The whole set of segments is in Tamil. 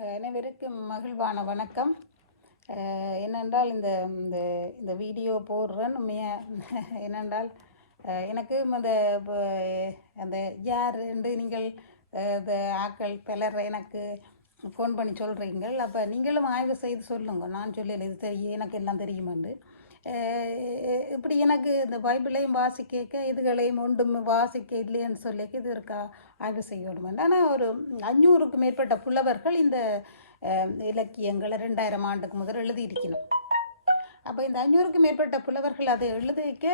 அனைவருக்கும் மகிழ்வான வணக்கம். என்னென்றால் இந்த இந்த இந்த வீடியோ போடுறேன் உண்மையாக என்னென்றால் எனக்கு அந்த அந்த யார் என்று நீங்கள் இந்த ஆக்கள் பலர் எனக்கு ஃபோன் பண்ணி சொல்கிறீங்கள் அப்போ நீங்களும் ஆய்வு செய்து சொல்லுங்கள் நான் சொல்லலை இது தெரியும் எனக்கு எல்லாம் தெரியுமென்று இப்படி எனக்கு இந்த பைபிளையும் வாசிக்க இதுகளையும் ஒன்றும் வாசிக்க இல்லைன்னு சொல்லி இது இருக்கா? ஆய்வு செய்யணும் ஆனால் ஒரு அஞ்சூறுக்கு மேற்பட்ட புலவர்கள் இந்த இலக்கியங்களை ரெண்டாயிரம் ஆண்டுக்கு முதல் எழுதியிருக்கணும். அப்போ இந்த அஞ்சூறுக்கு மேற்பட்ட புலவர்கள் அதை எழுதிக்க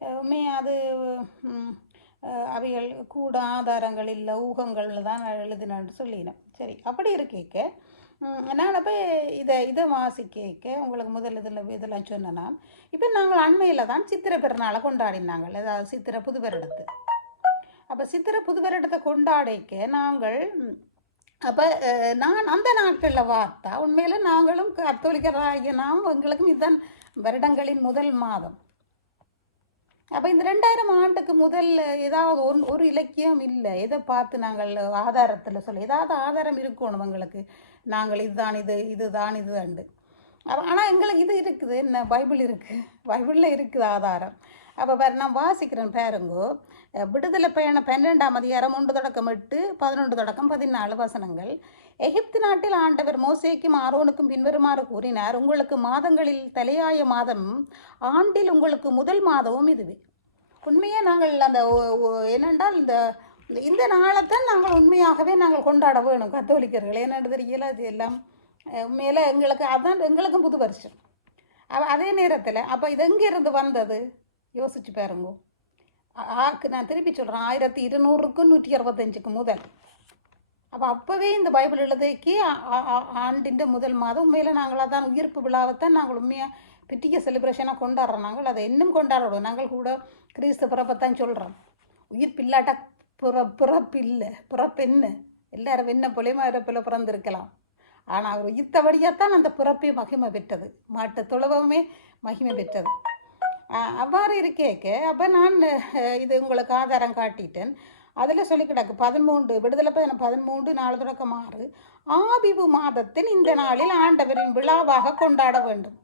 அஹ், அது அவைகள் கூட ஆதாரங்கள் இல்லை ஊகங்கள் தான் எழுதினான்னு சொல்லினோம் சரி அப்படி இருக்கேக்க நான் அப்போ இதை இதை வாசிக்க உங்களுக்கு முதல் இதில் இதெல்லாம் சொன்னேன்னா இப்போ நாங்கள் அண்மையில் தான் சித்திரை பெருநாளை கொண்டாடினாங்க ஏதாவது சித்திரை புது வருடத்து. அப்போ சித்திரை புது வருடத்தை கொண்டாடிக்க நாங்கள் அப்போ நான் அந்த நாட்களில் பார்த்தா உண்மையில் நாங்களும் கத்தோலிக்கராகிய நாம் எங்களுக்கும் இதுதான் வருடங்களின் முதல் மாதம். அப்போ இந்த ரெண்டாயிரம் ஆண்டுக்கு முதல் ஏதாவது ஒரு ஒரு இலக்கியம் இல்லை. எதை பார்த்து நாங்கள் ஆதாரத்தில் சொல்ல ஏதாவது ஆதாரம் இருக்கணும் எங்களுக்கு நாங்கள் இதுதான் இது இதுதான் இது அண்டு ஆனால் எங்களுக்கு இது இருக்குது. என்ன பைபிள் இருக்குது பைபிளில் இருக்குது ஆதாரம். அப்போ பாரு நான் வாசிக்கிறேன் பேருங்கோ. விடுதலை பயணம் பன்னிரெண்டாம் அதிகாரம் ஒன்று தொடக்கம் எட்டு பதினொன்று தொடக்கம் பதினாலு வசனங்கள். எகிப்து நாட்டில் ஆண்டவர் மோசேக்கும் ஆரோனுக்கும் பின்வருமாறு கூறினார் உங்களுக்கு மாதங்களில் தலையாய மாதம் ஆண்டில் உங்களுக்கு முதல் மாதமும் இதுவே. உண்மையே நாங்கள் அந்த ஒ- என்னென்றால் இந்த இந்த- இந்த நாளைத்தான் நாங்கள் உண்மையாகவே நாங்கள் கொண்டாட வேணும் கத்தோலிக்கர்கள். என்னென்னு தெரியல அது எல்லாம் உண்மையில் எங்களுக்கு அதான் எங்களுக்கும் புது வருஷம். அதே நேரத்தில் அப்போ இது எங்கேருந்து வந்தது? யோசிச்சு பாருங்க. ஆக்கு நான் திருப்பி சொல்கிறேன் ஆயிரத்தி இருநூறுக்கும் நூற்றி அறுபத்தஞ்சுக்கு முதல். அப்போ அப்போவே இந்த பைபிள் எழுதைக்கு ஆண்டின் முதல் மாதம் உண்மையில் நாங்கள் அதான் உயிர்ப்பு விழாவைத்தான் நாங்கள் உண்மையாக பிட்டிய செலிப்ரேஷனாக கொண்டாடுறோம். நாங்கள் அதை இன்னும் கொண்டாடுறோம். நாங்கள் கூட கிறிஸ்து பிறப்பைத்தான் சொல்கிறோம் உயிர்ப்பு இல்லாட்டா பிற பிறப்பு இல்லை பிறப்பு என்ன? எல்லாரும் என்ன போலையுமா இறப்பில் பிறந்திருக்கலாம். ஆனால் அவர் தான் அந்த பிறப்பே மகிமை பெற்றது. மாட்டு துளவமே மகிமை பெற்றது. அவ்வாறு இருக்கேக்க அப்போ நான் இது உங்களுக்கு ஆதாரம் காட்டிட்டேன். அதில் சொல்லி கிடக்கு பதிமூன்று விடுதலை பதின பதிமூன்று நாலு தொடக்கம் ஆறு. ஆபிபு மாதத்தின் இந்த நாளில் ஆண்டவரின் விழாவாக கொண்டாட வேண்டும்.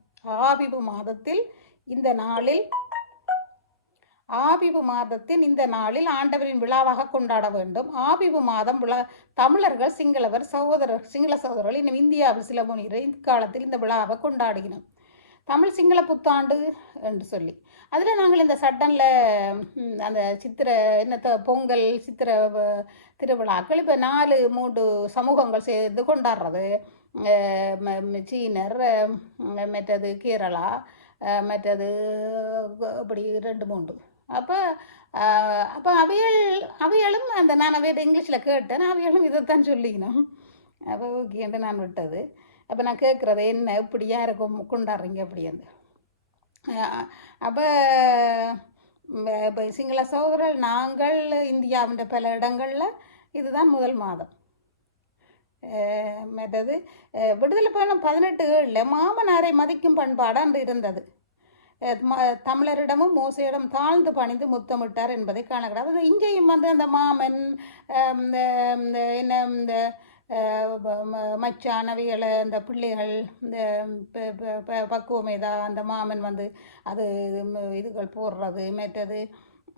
ஆபிபு மாதத்தில் இந்த நாளில் ஆபிபு மாதத்தின் இந்த நாளில் ஆண்டவரின் விழாவாக கொண்டாட வேண்டும். ஆபிபு மாதம் விழா தமிழர்கள் சிங்களவர் சகோதரர் சிங்கள சகோதரர்கள் இன்னும் இந்தியாவில் சில முனிவர் இக்காலத்தில் இந்த விழாவை கொண்டாடுகிறோம் தமிழ் சிங்கள புத்தாண்டு என்று சொல்லி. அதில் நாங்கள் இந்த சட்டனில் அந்த சித்திரை என்னத்த பொங்கல் சித்திரை திருவிழாக்கள் இப்போ நாலு மூன்று சமூகங்கள் சேர்ந்து கொண்டாடுறது. ம- ம- சீனர் மற்றது கேரளா மற்றது இப்படி ரெண்டு மூன்று. அப்போ அப்போ அவைகள் அவைகளும் அந்த நான் அவையிட்ட இங்கிலீஷில் கேட்டேன். அவைகளும் இதைத்தான் சொல்லிக்கணும். அப்போ ஓகேன்ட்டு நான் விட்டது. அப்போ நான் கேட்குறது என்ன இப்படி யாரை கொண்டாடுறீங்க அப்படி அந்த அப்போ இப்போ சிங்கள சகோதரர் நாங்கள் இந்தியாவின் பல இடங்களில் இதுதான் முதல் மாதம். மற்றது விடுதலை பயணம் பதினெட்டு ஏழில் மாமனாரை மதிக்கும் பண்பாடாக இருந்தது. தமிழரிடமும் மோசையிடம் தாழ்ந்து பணிந்து முத்தமிட்டார் என்பதை காணக்கூடாது அது இங்கேயும் வந்து அந்த மாமன் இந்த இந்த என்ன இந்த அஹ் மச்சான் அவைகளை இந்த பிள்ளைகள் இந்த ப- ப- பக்குவமேதா அந்த மாமன் வந்து அது இதுகள் போடுறது மற்றது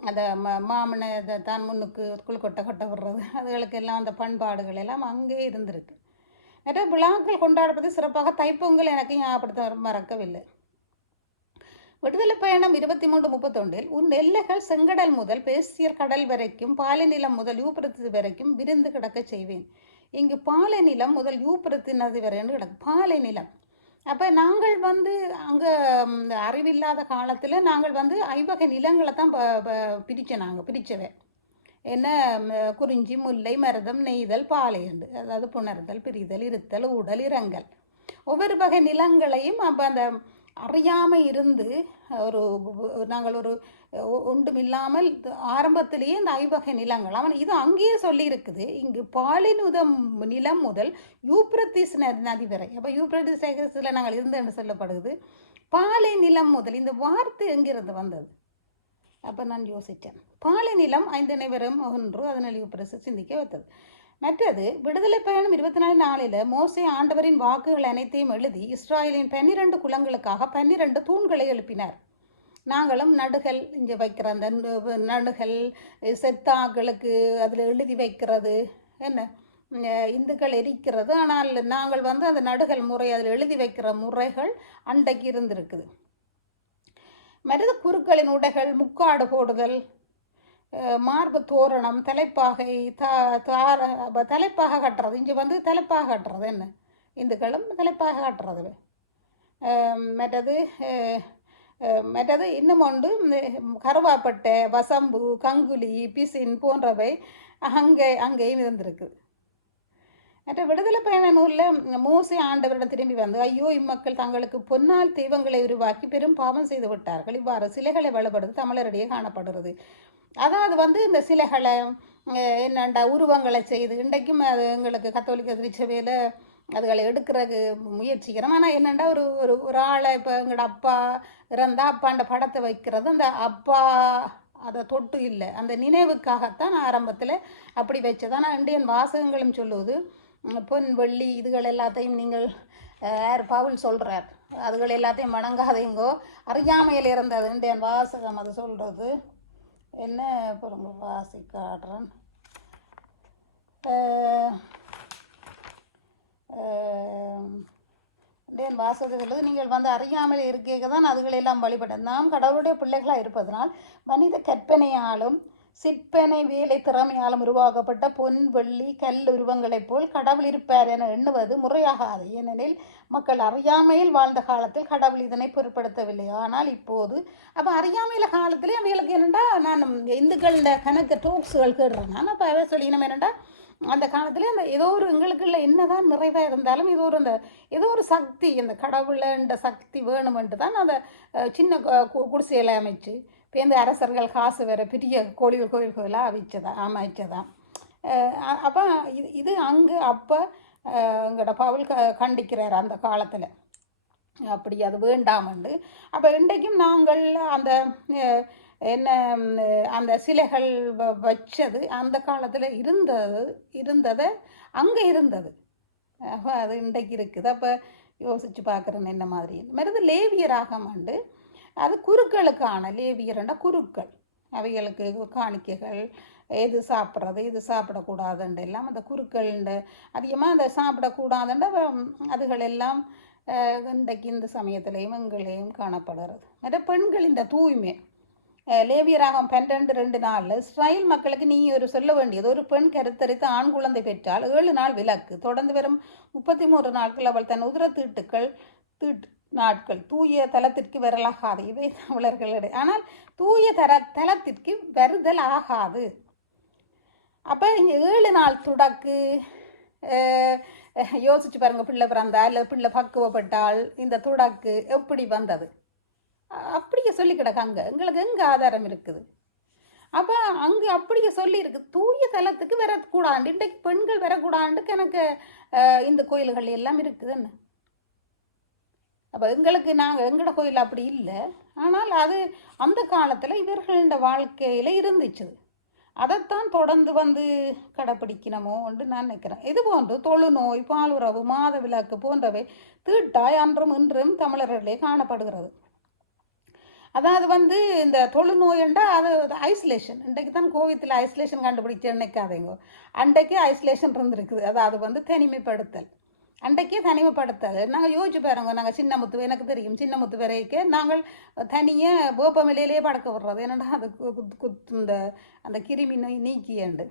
அந்த மாமனை இதை தான் முன்னுக்கு குளுக்கொட்டை கொட்டை விடுறது அதுகளுக்கெல்லாம் அந்த பண்பாடுகள் எல்லாம் அங்கே இருந்திருக்கு. மற்ற விழாக்கள் கொண்டாடுவது சிறப்பாக தைப்பொங்கல் எனக்கு ஞாபகப்படுத்த மறக்கவில்லை. விடுதலை பயணம் இருபத்தி மூன்று முப்பத்தொன்றில் உன் எல்லைகள் செங்கடல் முதல் பேசியர் கடல் வரைக்கும் பாலைநிலம் முதல் யூப்பிரத்து வரைக்கும் விரிந்து கிடக்கச் செய்வேன். இங்கு பாலைநிலம் முதல் யூப்பிரத்து நதி வரைன்னு கிடக்கு. பாலைநிலம். அப்போ நாங்கள் வந்து அங்கே இந்த அறிவில்லாத காலத்தில் நாங்கள் வந்து ஐவகை நிலங்களை தான் பிரித்தோம் நாங்கள் பிரித்தவை என்ன குறிஞ்சி முல்லை மருதம் நெய்தல் பாலையண்டு. அதாவது புணர்தல் பிரிதல் இருத்தல் ஊடல் இரங்கல். ஒவ்வொரு வகை நிலங்களையும் அப்போ அந்த அறியாமல் இருந்து ஒரு நாங்கள் ஒரு ஒன்றுமில்லாமல் ஆரம்பத்திலேயே இந்த ஐவகை நிலங்கள் அவன் இது அங்கேயே சொல்லியிருக்குது. இங்கு பாலினுதம் நிலம் முதல் யூப்ரத்திஸ் நதி வரை அப்போ யூப்ரட்டிஸில் நாங்கள் இருந்தோம் என்று சொல்லப்படுது பாலை நிலம் முதல் இந்த வார்த்தை எங்கிருந்து வந்தது? அப்போ நான் யோசித்தேன். பாலை நிலம் ஐந்து வரும் ஒன்று அதனால் யூப்ரஸ் சிந்திக்க வைத்தது. மற்றது விடுதலை பயணம் இருபத்தி நாலு நாளில் மோசே ஆண்டவரின் வாக்குகள் அனைத்தையும் எழுதி இஸ்ராயலின் பன்னிரண்டு குலங்களுக்காக பன்னிரண்டு தூண்களை எழுப்பினார். நாங்களும் நடுகள் இங்கே வைக்கிற அந்த நடுகள் செத்தாக்களுக்கு அதில் எழுதி வைக்கிறது என்ன? இந்துக்கள் எரிக்கிறது ஆனால் நாங்கள் வந்து அந்த நடுகள் முறை அதில் எழுதி வைக்கிற முறைகள் அன்றைக்கு இருந்திருக்குது. மருது குருக்களின் உடைகள் முக்காடு போடுதல் மார்பு தோரணம் தலைப்பாகை தா தார தலைப்பாக கட்டுறது இங்கே வந்து தலைப்பாக கட்டுறது என்ன? இந்துக்களும் தலைப்பாக கட்டுறது. மற்றது மற்றது இன்னும் ஒன்று கருவாப்பட்டை வசம்பு கங்குலி பிசின் போன்றவை அங்கே அங்கேயும் இருந்திருக்கு. மற்ற விடுதலை பயண நூலில் மூசி ஆண்டவரிடம் திரும்பி வந்து ஐயோ இம்மக்கள் தங்களுக்கு பொன்னால் தெய்வங்களை உருவாக்கி பெரும் பாவம் செய்து விட்டார்கள். இவ்வாறு சிலைகளை வழிபடுவது தமிழரிடையே காணப்படுகிறது. அதாவது வந்து இந்த சிலைகளை அஹ், என்னண்டா உருவங்களை செய்து இன்றைக்கும் அது எங்களுக்கு கத்தோலிக்க திருச்சபையில் அதுகளை எடுக்கிறதுக்கு முயற்சிக்கிறோம். ஆனால் என்னென்னா ஒரு ஒரு ஒரு ஆளை இப்போ எங்களோட அப்பா இறந்தா அப்பாண்ட படத்தை வைக்கிறது அந்த அப்பா அதை தொட்டு இல்லை. அந்த நினைவுக்காகத்தான் நான் ஆரம்பத்தில் அப்படி வச்சது. ஆனால் இண்டியன் வாசகங்களும் சொல்லுவது பொன் வெள்ளி இதுகள் எல்லாத்தையும் நீங்கள் யார் பவுல் சொல்கிறார் அதுகள் எல்லாத்தையும் வணங்காதீங்கோ. அறியாமையில் இருந்தது இண்டியன் வாசகம் அது சொல்கிறது என்ன பொருங்க வாசி காட்டுறேன் அஹ், அஹ், சொல்லுது நீங்கள் வந்து அறியாமல் இருக்கீங்க தான் அதுகளெல்லாம் வழிபட நாம் கடவுளுடைய பிள்ளைகளாக இருப்பதனால் மனித கற்பனையாலும் சிற்பனை வேலை திறமையாலும் உருவாக்கப்பட்ட பொன் வெள்ளி கல் உருவங்களைப் போல் கடவுள் இருப்பார் என எண்ணுவது முறையாகாது. ஏனெனில் மக்கள் அறியாமையில் வாழ்ந்த காலத்தில் கடவுள் இதனை பொருட்படுத்தவில்லை. ஆனால் இப்போது அப்போ அறியாமையில காலத்திலே அவங்களுக்கு என்னென்னா நான் இந்துக்கள் கணக்கு டோக்ஸுகள் கேடுறேன் நான் அப்போ அதை சொல்லிக்கணும் என்னென்னா அந்த காலத்தில் அந்த ஏதோ ஒரு எங்களுக்குள்ள என்னதான் நிறைவாக இருந்தாலும் ஏதோ ஒரு அந்த ஏதோ ஒரு சக்தி இந்த கடவுளன்ற சக்தி வேணுமென்று தான் அந்த சின்ன குடிசையில் அமைச்சு பேருந்து அரசர்கள் காசு வேறு பெரிய கோயில் கோயில் கோயிலாக அமைச்சதா அமைச்சதான் அப்போ இது இது அங்கே அப்போ எங்களோட பவுல் க கண்டிக்கிறார் அந்த காலத்தில். அப்படி அது வேண்டாமண்டு அப்போ இன்றைக்கும் நாங்கள் அந்த என்ன அந்த சிலைகள் வ- வச்சது அந்த காலத்தில் இருந்தது இருந்ததை அங்கே இருந்தது. அப்போ அது இன்றைக்கு இருக்குது. அப்போ யோசித்து பார்க்குறேன் என்ன மாதிரி. மருது லேவிய மாண்டு அது குருக்களுக்கான லேவியர்னா குருக்கள். அவைகளுக்கு காணிக்கைகள் எது சாப்பிட்றது இது சாப்பிடக்கூடாதுண்டு எல்லாம் அந்த குருக்கள்ண்டு அதிகமாக அந்த சாப்பிடக்கூடாதுண்டு அதுகள் எல்லாம் இன்றைக்கு இந்த சமயத்திலையும் எங்களையும் காணப்படுகிறது. மற்ற பெண்கள் இந்த தூய்மை லேவியராகம் பன்னிரெண்டு ரெண்டு நாளில் இஸ்ராயல் மக்களுக்கு நீ ஒரு சொல்ல வேண்டியது ஒரு பெண் கருத்தரித்து ஆண் குழந்தை பெற்றால் ஏழு நாள் விலக்கு தொடர்ந்து வரும் முப்பத்தி மூன்று நாட்கள் அவள் தன் உதிர தீட்டுக்கள் தீட்டு நாட்கள். தூய தலத்திற்கு வரலாகாது. இவை தமிழர்களிடையே. ஆனால் தூய தர தலத்திற்கு வருதல் ஆகாது. அப்போ இங்கே ஏழு நாள் துடக்கு யோசிச்சு பாருங்கள் பிள்ளை பிறந்தா இல்லை பிள்ளை பக்குவப்பட்டால் இந்த துடக்கு எப்படி வந்தது? அப்படியே சொல்லி கிடக்காங்க அங்கே. எங்களுக்கு எங்கே ஆதாரம் இருக்குது? அப்போ அங்கே அப்படியே சொல்லியிருக்கு. தூய தலத்துக்கு வரக்கூடாது. இன்றைக்கு பெண்கள் வரக்கூடாண்டுக்கு எனக்கு இந்த கோயில்கள் எல்லாம் இருக்குதுன்னு அப்போ எங்களுக்கு நாங்கள் எங்களோட கோயில் அப்படி இல்லை. ஆனால் அது அந்த காலத்தில் இவர்களோட வாழ்க்கையில் இருந்துச்சு. அதைத்தான் தொடர்ந்து வந்து கடைப்பிடிக்கணுமோ என்று நான் நினைக்கிறேன். இது போன்று தொழுநோய் பாலுறவு மாதவிலக்கு போன்றவை தீட்டாய் அன்றும் இன்றும் தமிழர்களே காணப்படுகிறது. அதாவது வந்து இந்த தொழுநோயண்டா அது ஐசோலேஷன் இன்றைக்கு தான் கோவித்தில் ஐசோலேஷன் கண்டுபிடிச்சு நினைக்காதீங்க. அன்றைக்கு ஐசோலேஷன் இருந்திருக்குது. அதாவது வந்து தனிமைப்படுத்தல். அன்றைக்கே தனிமைப்படுத்தாது. நாங்கள் யோசிச்சு பாருங்க நாங்கள் சின்ன முத்து எனக்கு தெரியும் சின்ன முத்து வரைக்கு நாங்கள் தனியாக வேப்பமிலையிலேயே படக்க விடுறது. என்னடா அது கு- குத்து குத்து இந்த அந்த கிருமி நோய் நீக்கியண்டு.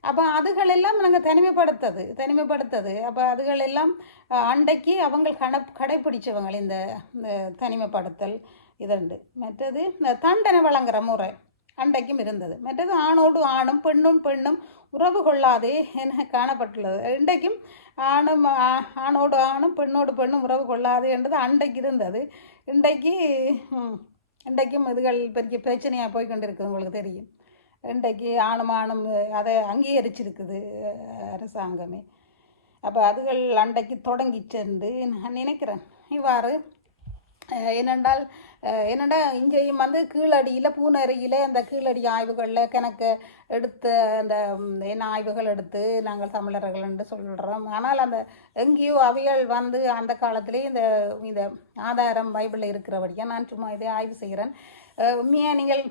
அப்போ அதுகளெல்லாம் நாங்கள் தனிமைப்படுத்தது தனிமைப்படுத்தது. அப்போ அதுகளெல்லாம் அண்டைக்கு அன்றைக்கு அவங்க கட கடைப்பிடிச்சவங்க இந்த இந்த தனிமைப்படுத்தல் இதுண்டு. மற்றது இந்த தண்டனை வழங்குற முறை. அன்றைக்கும் இருந்தது. மற்றது ஆணோடு ஆணும் பெண்ணும் பெண்ணும் உறவு கொள்ளாதே என காணப்பட்டுள்ளது. இன்றைக்கும் ஆணும் ஆணோடு ஆணும் பெண்ணோடு பெண்ணும் உறவு கொள்ளாதே என்றது அன்றைக்கு இருந்தது. இன்றைக்கு இன்றைக்கும் இதுகள் பெரிய பிரச்சனையாக போய் கொண்டிருக்குது உங்களுக்கு தெரியும். இன்றைக்கு ஆணும் ஆணும் அதை அங்கீகரிச்சிருக்குது அரசாங்கமே. அப்போ அதுகள் அன்றைக்கு தொடங்கி சென்று நான் நினைக்கிறேன். இவ்வாறு ஏனென்றால் அஹ் என்னடா இங்கேயும் வந்து கீழடியில் பூனருகியில் அந்த கீழடி ஆய்வுகளில் கணக்கு எடுத்த அந்த என்ன ஆய்வுகள் எடுத்து நாங்கள் தமிழர்கள் என்று சொல்கிறோம் ஆனால் அந்த எங்கேயோ அவைகள் வந்து அந்த காலத்திலே இந்த இந்த ஆதாரம் பைபிளில் இருக்கிறபடியாக நான் சும்மா இதை ஆய்வு செய்கிறேன். அஹ் உண்மையா நீங்கள்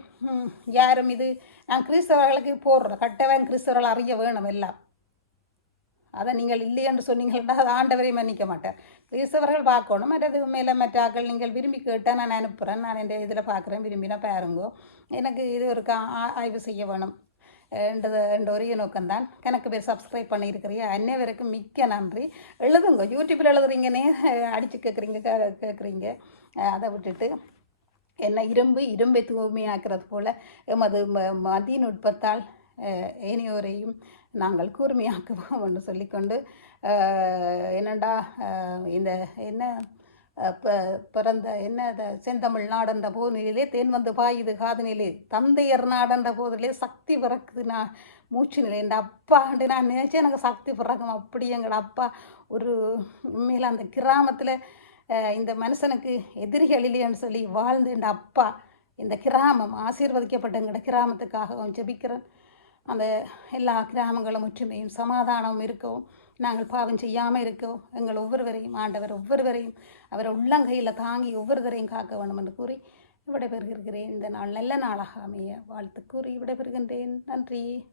யாரும் இது நான் கிறிஸ்தவர்களுக்கு போடுறேன் கட்டவன் கிறிஸ்தவர்கள் அறிய வேணும் எல்லாம். அதை நீங்கள் இல்லை என்று சொன்னீங்கன்னா அது மன்னிக்க மாட்டார். கிறிஸ்தவர்கள் பார்க்கணும் மற்றது மேலே மற்றாக்கள் நீங்கள் விரும்பி கேட்டால் நான் அனுப்புகிறேன் நான் என் இதில் பார்க்குறேன் விரும்பினா பாருங்கோ எனக்கு இது ஒரு ஆய்வு செய்ய வேணும் என்றது என்ற ஒரே நோக்கம்தான் கணக்கு பேர் சப்ஸ்கிரைப் பண்ணியிருக்கிறீங்க அன்னைவருக்கும் மிக்க நன்றி எழுதுங்க யூடியூப்பில் எழுதுறீங்கன்னே அடித்து கேட்குறீங்க கேட்குறீங்க அதை விட்டுட்டு என்ன இரும்பு இரும்பை தூய்மையாக்குறது போல் எமது ம- மதிநுட்பத்தால் அஹ், ஏனையோரையும் நாங்கள் கூர்மையாக்குவோம் என்று சொல்லிக்கொண்டு அஹ், என்னடா இந்த என்ன ப- பிறந்த என்ன அது செந்தமிழ் நாடன்ற போதிலே தேன் வந்து பாயுது காதனிலே. தந்தையர் நாடன்ற போதிலே சக்தி பிறக்குது நான் மூச்சு நிலை. என் அப்பாண்டு நான் நினச்சேன் எனக்கு சக்தி பிறக்கும். அப்படி எங்கள் அப்பா ஒரு உண்மையில் அந்த கிராமத்தில் இந்த மனுஷனுக்கு எதிரிகள் இல்லைன்னு சொல்லி வாழ்ந்த என் அப்பா இந்த கிராமம் ஆசீர்வதிக்கப்பட்ட எங்களோட கிராமத்துக்காகவும் ஜெபிக்கிறேன். அந்த எல்லா கிராமங்களும் ஒற்றுமையும் சமாதானமும் இருக்கவும். நாங்கள் பாவம் செய்யாமல் இருக்கவும். எங்கள் ஒவ்வொருவரையும் ஆண்டவர் ஒவ்வொருவரையும் அவரை உள்ளங்கையில் தாங்கி ஒவ்வொருவரையும் காக்க வேண்டும் என்று கூறி விடைபெறுகிறேன். இந்த நாள் நல்ல நாளாக அமைய வாழ்த்து கூறி விடைபெறுகின்றேன். நன்றி.